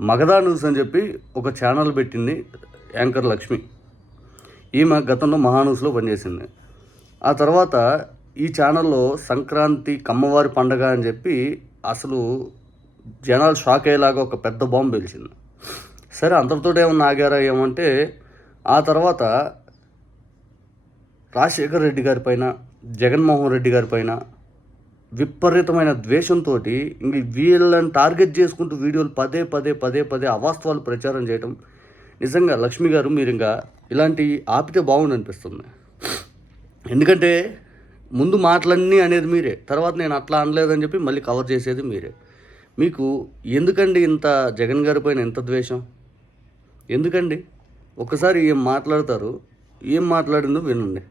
Magadha news అని చెప్పి ఒక ఛానల్ పెట్టింది యాంకర్ లక్ష్మి. ఈమె గతంలో మహాన్యూస్లో పనిచేసింది. ఆ తర్వాత ఈ ఛానల్లో సంక్రాంతి కమ్మవారి పండగ అని చెప్పి అసలు జనాలు షాక్ అయ్యేలాగా ఒక పెద్ద బాంబు పేల్చింది. సరే, అంతటితో ఏమన్నా ఆగారా ఏమంటే ఆ తర్వాత రాజశేఖర్ రెడ్డి గారి పైన, జగన్మోహన్ రెడ్డి గారి పైన విపరీతమైన ద్వేషంతో ఇంక వీళ్ళని టార్గెట్ చేసుకుంటూ వీడియోలు పదే అవాస్తవాలు ప్రచారం చేయడం. నిజంగా లక్ష్మి గారు, మీరు ఇంకా ఇలాంటి ఆపితే బాగుండు అనిపిస్తుంది. ఎందుకంటే ముందు మాటలన్నీ అనేది మీరే, తర్వాత నేను అట్లా అనలేదని చెప్పి మళ్ళీ కవర్ చేసేది మీరే. మీకు ఎందుకండి ఇంత జగన్ గారి పైన ఎంత ద్వేషం? ఎందుకండి? ఒకసారి ఏం మాట్లాడతారు, ఏం మాట్లాడిందో వినండి.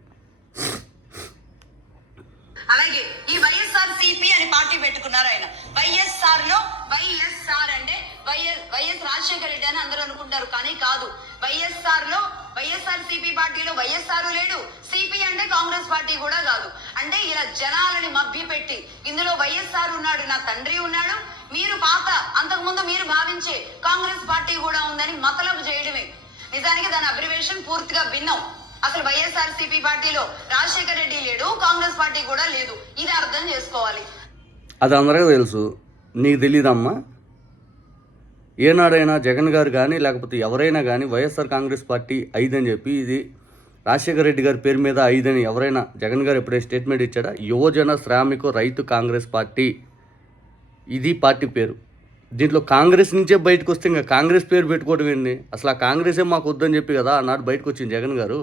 అలాగే ఈ వైఎస్ఆర్ సిపి అని పార్టీ పెట్టుకున్నారు ఆయన. వైఎస్ఆర్ లో వైఎస్ఆర్ అంటే వైఎస్ రాజశేఖర రెడ్డి అని అందరూ అనుకుంటారు, కానీ కాదు. వైఎస్ఆర్ లో వైఎస్ఆర్ సిపి పార్టీలో వైఎస్ఆర్ లేడు, సిపి అంటే కాంగ్రెస్ పార్టీ కూడా కాదు. అంటే ఇలా జనాలని మభ్య పెట్టి ఇందులో వైఎస్ఆర్ ఉన్నాడు, నా తండ్రి ఉన్నాడు, మీరు పాత అంతకుముందు మీరు భావించే కాంగ్రెస్ పార్టీ కూడా ఉందని మతలబు చేయడమే. నిజానికి దాని అబ్రివేషన్ పూర్తిగా భిన్నం. అసలు వైఎస్ఆర్ సిపి పార్టీలో రాజశేఖర రెడ్డి లేడు, కాంగ్రెస్ పార్టీ కూడా లేదు. ఇది అర్థం చేసుకోవాలి. అది అందరికీ తెలుసు, నీకు తెలీదమ్మా? ఏనాడైనా జగన్ గారు కానీ లేకపోతే ఎవరైనా కానీ వైఎస్ఆర్ కాంగ్రెస్ పార్టీ 5 అని చెప్పి ఇది రాజశేఖర రెడ్డి గారి పేరు మీద 5 అని ఎవరైనా జగన్ గారు ఎప్పుడైనా స్టేట్మెంట్ ఇచ్చాడా? యువజన శ్రామిక రైతు కాంగ్రెస్ పార్టీ, ఇది పార్టీ పేరు. దీంట్లో కాంగ్రెస్ నుంచే బయటకు వస్తే ఇంకా కాంగ్రెస్ పేరు పెట్టుకోవడం ఏంటి? అసలు ఆ కాంగ్రెసే మాకు వద్దని చెప్పి కదా ఆనాడు బయటకు వచ్చింది జగన్ గారు.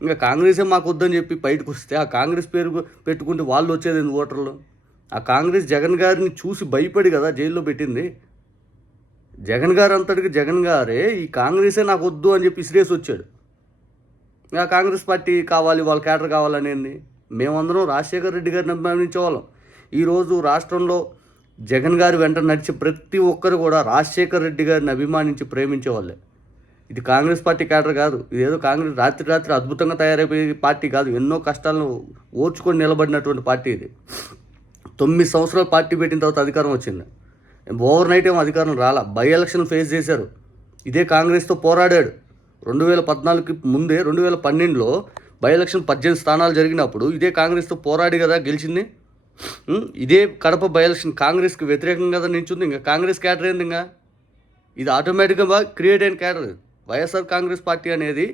ఇంకా కాంగ్రెసే మాకు వద్దని చెప్పి బయటకు వస్తే ఆ కాంగ్రెస్ పేరు పెట్టుకుంటే వాళ్ళు వచ్చేది ఎందుకు ఓటర్లు? ఆ కాంగ్రెస్ జగన్ గారిని చూసి భయపడి కదా జైల్లో పెట్టింది. జగన్ గారు అంతటికి జగన్ గారే ఈ కాంగ్రెసే నాకు వద్దు అని చెప్పి ఇసిరేసి వచ్చాడు. ఆ కాంగ్రెస్ పార్టీ కావాలి, వాళ్ళ క్యాడర్ కావాలనేది. మేమందరం రాజశేఖర రెడ్డి గారిని అభిమానించేవాళ్ళం. ఈరోజు రాష్ట్రంలో జగన్ గారి వెంట నడిచే ప్రతి ఒక్కరు కూడా రాజశేఖర రెడ్డి గారిని అభిమానించి ప్రేమించేవాళ్ళే. ఇది కాంగ్రెస్ పార్టీ క్యాడర్ కాదు. ఇదేదో కాంగ్రెస్ రాత్రి అద్భుతంగా తయారైపోయే పార్టీ కాదు. ఎన్నో కష్టాలను ఓర్చుకొని నిలబడినటువంటి పార్టీ ఇది. 9 సంవత్సరాలు పార్టీ పెట్టిన తర్వాత అధికారం వచ్చింది. ఓవర్ నైట్ ఏమో అధికారం రాలా. బై ఎలక్షన్ ఫేస్ చేశారు. ఇదే కాంగ్రెస్తో పోరాడాడు. 2014కి ముందే 2012లో బై ఎలక్షన్ 18 స్థానాలు జరిగినప్పుడు ఇదే కాంగ్రెస్తో పోరాడి కదా గెలిచింది. ఇదే కడప బై ఎలక్షన్ కాంగ్రెస్కి వ్యతిరేకంగా కదా నించుంది. ఇంకా కాంగ్రెస్ క్యాడర్ ఏంది? ఇంకా ఇది ఆటోమేటిక్గా క్రియేట్ అయిన క్యాడర్. వైఎస్ఆర్ కాంగ్రెస్ పార్టీ అనేది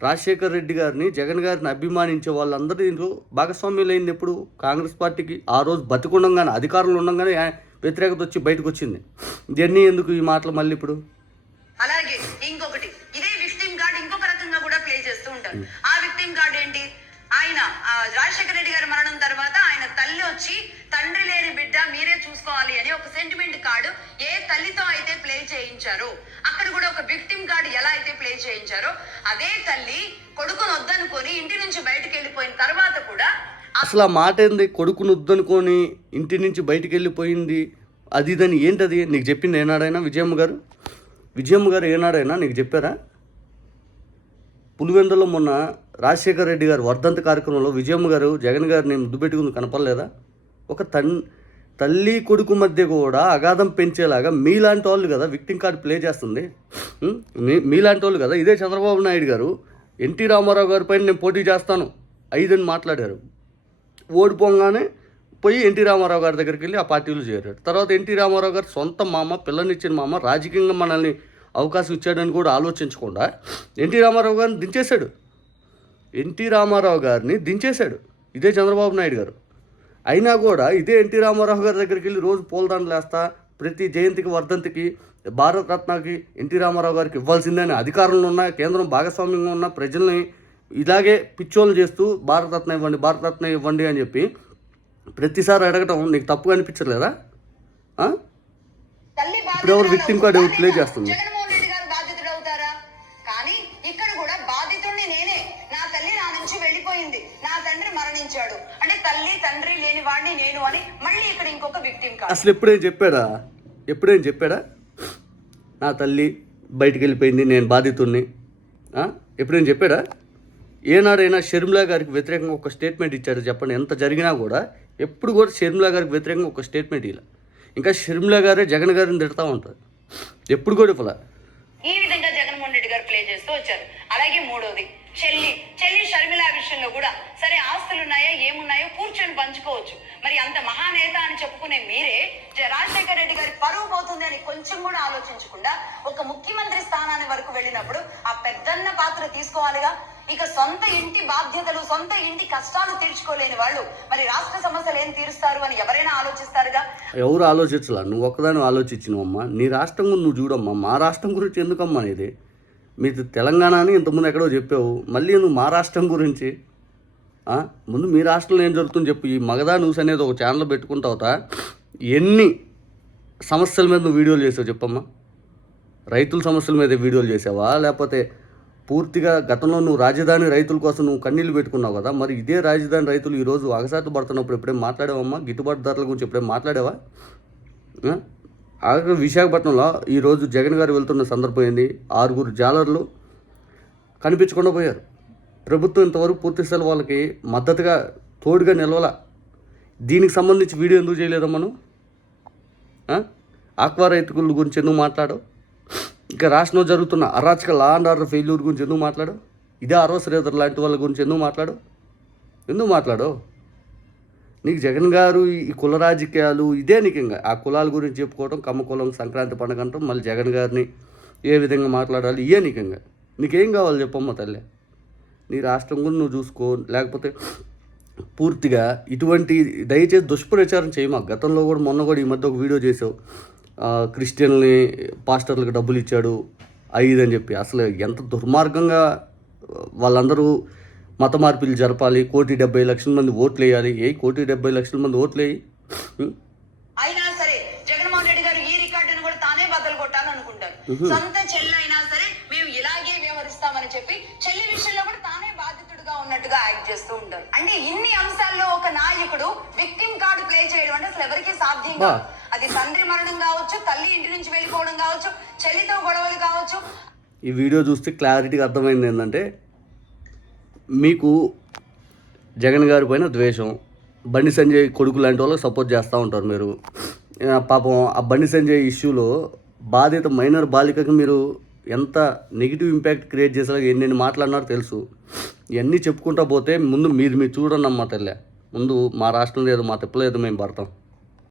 రాజశేఖర్ రెడ్డి గారిని, జగన్ గారిని అభిమానించే వాళ్ళందరూ దీంట్లో భాగస్వామ్యులైంది. ఎప్పుడు కాంగ్రెస్ పార్టీకి ఆ రోజు బతికుండగానే, అధికారంలో ఉండగానే వ్యతిరేకత వచ్చి బయటకు వచ్చింది. ఇవన్నీ ఎందుకు ఈ మాటలు మళ్ళీ ఇప్పుడు? అలాగే ఇంకొకటి, ఇదే విక్టిమ్ కార్డ్ ఇంకొక రకంగా కూడా ప్లే చేస్తూ ఉంటారు. ఆ విక్టిమ్ కార్డ్ ఏంటి? ఆయన రాజశేఖర రెడ్డి గారి మరణం తర్వాత ఆయన తల్లి వచ్చి తండ్రి లేని బిడ్డ మీరే చూసుకోవాలి అని ఒక సెంటిమెంట్ కార్డు ఏ తల్లితో అయితే ప్లే చేయించారో, అక్కడ కూడా ఒక విక్టిమ్ కార్డు ఎలా అయితే ప్లే చేయించారో, అదే తల్లి కొడుకును వద్దనుకొని ఇంటి నుంచి బయటకు వెళ్ళిపోయిన తర్వాత కూడా అసలు ఆ మాట ఏంది? కొడుకును వద్దనుకొని ఇంటి నుంచి బయటికి వెళ్ళిపోయింది అది ఇదని ఏంటది? నీకు చెప్పింది ఏనాడైనా విజయమ్మ గారు ఏనాడైనా నీకు చెప్పారా? పులివెందులో మొన్న రాజశేఖర రెడ్డి గారు వర్ధంతి కార్యక్రమంలో విజయమ్మ గారు జగన్ గారిని ముద్దు పెట్టుకుని కనపడలేదా? ఒక తల్లి కొడుకు మధ్య కూడా అగాధం పెంచేలాగా మీలాంటి వాళ్ళు కదా విక్టిమ్ కార్డు ప్లే చేస్తుంది. మీలాంటి వాళ్ళు కదా. ఇదే చంద్రబాబు నాయుడు గారు ఎన్టీ రామారావు గారి పైన నేను పోటీ చేస్తాను 5 అని మాట్లాడారు. ఓడిపోగానే పోయి ఎన్టీ రామారావు గారి దగ్గరికి వెళ్ళి ఆ పార్టీలో చేరాడు. తర్వాత ఎన్టీ రామారావు గారు సొంత మామ, పిల్లనిచ్చిన మామ, రాజకీయంగా మనల్ని అవకాశం ఇచ్చాడని కూడా ఆలోచించకుండా ఎన్టీ రామారావు గారిని దించేశాడు ఇదే చంద్రబాబు నాయుడు గారు. అయినా కూడా ఇదే ఎన్టీ రామారావు గారి దగ్గరికి వెళ్ళి రోజు పూలదండలు వేస్తా, ప్రతి జయంతికి, వర్ధంతికి, భారతరత్నకి ఎన్టీ రామారావు గారికి ఇవ్వాల్సిందని అధికారంలో ఉన్న, కేంద్రం భాగస్వామ్యంగా ఉన్న ప్రజల్ని ఇలాగే పిచ్చోళ్ళు చేస్తూ భారతరత్న ఇవ్వండి అని చెప్పి ప్రతిసారి అడగటం నీకు తప్పుగా అనిపించలేదా? ఇప్పుడు ఎవరు విక్టిమ్ కార్డు ఎవరు ప్లే చేస్తుంది? జగన్మోహన్ రెడ్డి గారు బాధితుడు అవుతారా? కానీ ఇక్కడ కూడా బాధితుడిని నేనే. నా తల్లి నా నుంచి వెళ్ళిపోయింది, నా తండ్రి మరణించాడు అంటే తల్లి తండ్రి లేని వాడిని నేను అని మళ్ళీ ఇక్కడ ఇంకొక విక్టిమ్ కార్డు. అసలు ఎప్పుడేం చెప్పాడా? నా తల్లి బయటికి వెళ్ళిపోయింది, నేను బాధితుడిని ఎప్పుడేం చెప్పాడా? ఏనాడైనా షర్మిలా గారికి వ్యతిరేకంగా ఒక స్టేట్మెంట్ ఇచ్చాడు చెప్పండి? ఎంత జరిగినా కూడా ఎప్పుడు కూడా షర్మిలా గారికి వ్యతిరేకంగా ఒక స్టేట్మెంట్ ఇలా. ఇంకా షర్మిలా గారే జగన్ గారిని తిడతా ఉంటారు. ఎప్పుడు కూడా ఇవ్వలే. ఈ విధంగా జగన్మోహన్ రెడ్డి గారు ప్లే చేస్తూ వచ్చారు. అలాగే మూడోది చెల్లి షర్మిల విషయంలో కూడా సరే ఆస్తులు ఉన్నాయో ఏమున్నాయో కూర్చొని పంచుకోవచ్చు. మరి అంత మహానేత అని చెప్పుకునే మీరే రాజశేఖర రెడ్డి గారి పరువు పోతుంది అని కొంచెం కూడా ఆలోచించకుండా ఒక ముఖ్యమంత్రి స్థానాన్ని వరకు వెళ్ళినప్పుడు ఆ పెద్దన్న పాత్ర తీసుకోవాలిగా. ఇక సొంత ఇంటి బాధ్యతలు, సొంత ఇంటి కష్టాలు తీర్చుకోలేని వాళ్ళు మరి రాష్ట్ర సమస్యలు ఏం తీరుస్తారు అని ఎవరైనా ఆలోచిస్తారుగా. ఎవరు ఆలోచించలా, నువ్వు ఒక్కదాని ఆలోచించినవమ్మా. నీ రాష్ట్రం గురించి నువ్వు చూడమ్మా. మా రాష్ట్రం గురించి ఎందుకమ్మా అనేది? మీది తెలంగాణ అని ఇంతకుముందు ఎక్కడో చెప్పావు, మళ్ళీ నువ్వు మా రాష్ట్రం గురించి. ముందు మీ రాష్ట్రంలో ఏం జరుగుతుందో చెప్పు. ఈ మగధా న్యూస్ అనేది ఒక ఛానల్ పెట్టుకుంటావుతా, ఎన్ని సమస్యల మీద నువ్వు వీడియోలు చేసావు చెప్పమ్మా? రైతుల సమస్యల మీద వీడియోలు చేసావా, లేకపోతే పూర్తిగా గతంలో నువ్వు రాజధాని రైతుల కోసం నువ్వు కన్నీళ్ళు పెట్టుకున్నావు కదా, మరి ఇదే రాజధాని రైతులు ఈరోజు అగసాట్లు పడుతున్నప్పుడు ఎప్పుడేం మాట్లాడావమ్మా? గిట్టుబాటు ధరల గురించి ఎప్పుడేం మాట్లాడావా? విశాఖపట్నంలో ఈరోజు జగన్ గారు వెళ్తున్న సందర్భం ఏంది? 6 జాలర్లు కనిపించకుండా పోయారు. ప్రభుత్వం ఇంతవరకు పూర్తి స్థాయి వాళ్ళకి మద్దతుగా తోడుగా నిలవాల. దీనికి సంబంధించి వీడియో ఎందుకు చేయలేదమ్మా నువ్వు? ఆక్వా రైతుల గురించి ఎందుకు మాట్లాడవు? ఇక రాష్ట్రంలో జరుగుతున్న అరాచక లా అండ్ ఆర్డర్ ఫెయిల్యూర్ గురించి ఎందుకు మాట్లాడు? ఇదే అరవ శ్రీధర్ లాంటి వాళ్ళ గురించి ఎందుకు మాట్లాడు? నీకు జగన్ గారు ఈ కుల రాజకీయాలు ఇదే నీకు ఇంకా ఆ కులాల గురించి చెప్పుకోవడం, కమ్మ కులం సంక్రాంతి పండుగ అంటాం, మళ్ళీ జగన్ గారిని ఏ విధంగా మాట్లాడాలి ఇవే నీకు ఇంకా. నీకేం కావాలి చెప్పమ్మ తల్లి? నీ రాష్ట్రం గురించి నువ్వు చూసుకో, లేకపోతే పూర్తిగా ఇటువంటి దయచేసి దుష్ప్రచారం చేయమా. గతంలో కూడా మొన్న కూడా ఈ మధ్య ఒక వీడియో చేసావు, క్రిస్టియన్ని పాస్టర్లకు డబ్బులు ఇచ్చాడు 5 అని చెప్పి. అసలు ఎంత దుర్మార్గంగా వాళ్ళందరూ మత మార్పిలు జరపాలి, 1,70,00,000 మంది ఓట్లు వేయాలి. 1,70,00,000 మంది ఓట్లు వేయి. అయినా సరే జగన్మోహన్ రెడ్డి గారు ఈ రికార్డును కూడా తానే బద్దలు కొట్టాలనుకుంటారు. సొంత చెల్లి అయినా సరే మేము ఇలాగే వ్యవహరిస్తామని చెప్పి చెల్లి విషయంలో కూడా తానే బాధితుడుగా ఉన్నట్టుగా యాక్ట్ చేస్తూ ఉంటారు. అంటే ఇన్ని అంశాల్లో ఒక నాయకుడు విక్టిమ్ కార్డు ప్లే చేయడం అంటే అసలు ఎవరికీ సాధ్యం కాదు. అది తండ్రి మరణం కావచ్చు, తల్లి ఇంటి నుంచి వెళ్ళిపోవడం కావచ్చు, చెల్లితో గొడవలు కావచ్చు. ఈ వీడియో చూస్తే క్లారిటీగా అర్థమైంది ఏంటంటే, మీకు జగన్ గారి పైన ద్వేషం, బండి సంజయ్ కొడుకు లాంటి వాళ్ళకి సపోర్ట్ చేస్తూ ఉంటారు మీరు. పాపం ఆ బండి సంజయ్ ఇష్యూలో బాధిత మైనర్ బాలికకు మీరు ఎంత నెగిటివ్ ఇంపాక్ట్ క్రియేట్ చేసేలా ఎన్ని మాట్లాడినారో తెలుసు. ఇవన్నీ చెప్పుకుంటా పోతే ముందు మీరు చూడండి అమ్మ తల్లే. ముందు మా రాష్ట్రం లేదు, మా తిప్పలేదు, మేము పడతాం.